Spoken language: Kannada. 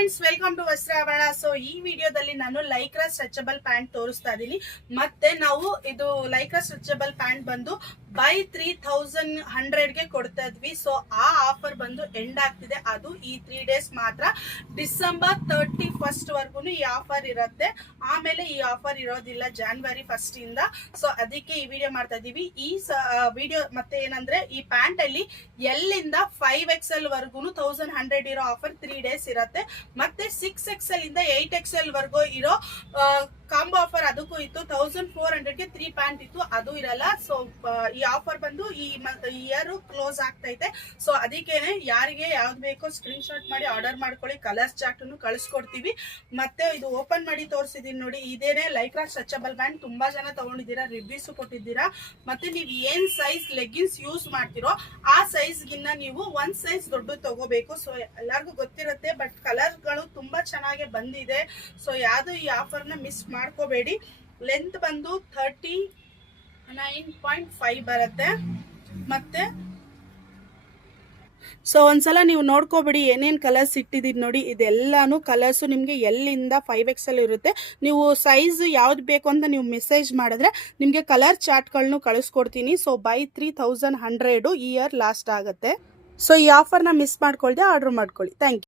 Friends, welcome to Vastrabharana. So ಈ ವಿಡಿಯೋದಲ್ಲಿ ನಾನು ಲೈಕ್ರಾ ಸ್ಟ್ರೆಚಬಲ್ ಪ್ಯಾಂಟ್ ತೋರಿಸ್ತಾ ಇದ್ದೀನಿ. ಮತ್ತೆ ನಾವು ಇದು ಲೈಕ್ರಾ ಸ್ಟ್ರೆಚಬಲ್ ಪ್ಯಾಂಟ್ ಬಂದು ಬೈ 3100ಗೆ ಕೊಡ್ತಾ ಇದ್ವಿ. ಸೊ ಆ ಆಫರ್ ಬಂದು ಎಂಡ್ ಆಗ್ತಿದೆ. ಅದು ಈ 3 ಡೇಸ್ ಮಾತ್ರ, ಡಿಸೆಂಬರ್ 31st ವರ್ಗು ಈ ಆಫರ್ ಇರುತ್ತೆ. ಆಮೇಲೆ ಈ ಆಫರ್ ಇರೋದಿಲ್ಲ ಜಾನ್ವರಿ 1st ಇಂದ. ಸೊ ಅದಕ್ಕೆ ಈ ವಿಡಿಯೋ ಮಾಡ್ತಾ ಇದೀವಿ. ಈ ವಿಡಿಯೋ ಮತ್ತೆ ಏನಂದ್ರೆ, ಈ ಪ್ಯಾಂಟ್ ಅಲ್ಲಿ ಎಲ್ಲಿಂದ 5XL ವರ್ಗು 1100 ಇರೋ ಆಫರ್ 3 ಡೇಸ್ ಇರುತ್ತೆ. ಮತ್ತೆ 6XL ಇಂದ 8XL ವರ್ಗು ಇರೋ ಕಾಂಬೋ ಆಫರ್ ಅದಕ್ಕೂ ಇತ್ತು. 1400ಗೆ 3 ಪ್ಯಾಂಟ್ ಇತ್ತು, ಅದು ಇರಲ್ಲ. ಸೊ ಈ ಆಫರ್ ಬಂದು ಈ ಇಯರ್ ಕ್ಲೋಸ್ ಆಗ್ತೈತೆ. ಸೊ ಅದಕ್ಕೇನೆ ಯಾರಿಗೆ ಯಾವ್ದು ಬೇಕೋ ಸ್ಕ್ರೀನ್ ಶಾಟ್ ಮಾಡಿ ಆರ್ಡರ್ ಮಾಡ್ಕೊಳ್ಳಿ. ಕಲರ್ಸ್ ಚಾರ್ಟ್ ಕಳಿಸ್ಕೊಡ್ತೀವಿ. ಮತ್ತೆ ಇದು ಓಪನ್ ಮಾಡಿ ತೋರಿಸಿದೀನಿ ನೋಡಿ, ಇದೇನೆ ಲೈಕ್ರಾ ಸ್ಟ್ರೆಚಬಲ್ ಪ್ಯಾಂಟ್. ತುಂಬಾ ಜನ ತಗೊಂಡಿದ್ದೀರಾ, ರಿವ್ಯೂಸ್ ಕೊಟ್ಟಿದ್ದೀರಾ. ಮತ್ತೆ ನೀವು ಏನ್ ಸೈಜ್ ಲೆಗ್ಗಿನ್ಸ್ ಯೂಸ್ ಮಾಡ್ತಿರೋ ಆ ಸೈಜ್ ಗಿನ್ನ ನೀವು ಒಂದ್ ಸೈಜ್ ದೊಡ್ಡ ತಗೋಬೇಕು. ಸೊ ಎಲ್ಲರಿಗೂ ಗೊತ್ತಿರುತ್ತೆ, ಬಟ್ ಕಲರ್ಗಳು ತುಂಬಾ ಚೆನ್ನಾಗಿ ಬಂದಿದೆ. ಸೊ ಯಾವ್ದು ಈ ಆಫರ್ ನ ಮಿಸ್ ಮಾಡ್ಕೋಬೇಡಿ. ಲೆಂತ್ ಬಂದು 39.5 ಬರುತ್ತೆ. ಮತ್ತೆ ಸೊ ಒಂದ್ಸಲ ನೀವು ನೋಡ್ಕೋಬಿಡಿ ಏನೇನು ಕಲರ್ಸ್ ಇಟ್ಟಿದ್ದೀರಿ ನೋಡಿ. ಇದೆಲ್ಲಾನು ಕಲರ್ಸು ನಿಮಗೆ ಎಲ್ಲಿಂದ 5XL ಇರುತ್ತೆ. ನೀವು ಸೈಜ್ ಯಾವ್ದು ಬೇಕು ಅಂತ ನೀವು ಮೆಸೇಜ್ ಮಾಡಿದ್ರೆ ನಿಮಗೆ ಕಲರ್ ಚಾರ್ಟ್ಗಳನ್ನು ಕಳಿಸ್ಕೊಡ್ತೀನಿ. ಸೊ ಬೈ 3100 ಈ ಇಯರ್ ಲಾಸ್ಟ್ ಆಗುತ್ತೆ. ಸೊ ಈ ಆಫರ್ನ ಮಿಸ್ ಮಾಡ್ಕೊಳ್ದೆ ಆರ್ಡರ್ ಮಾಡ್ಕೊಳ್ಳಿ. Thank you.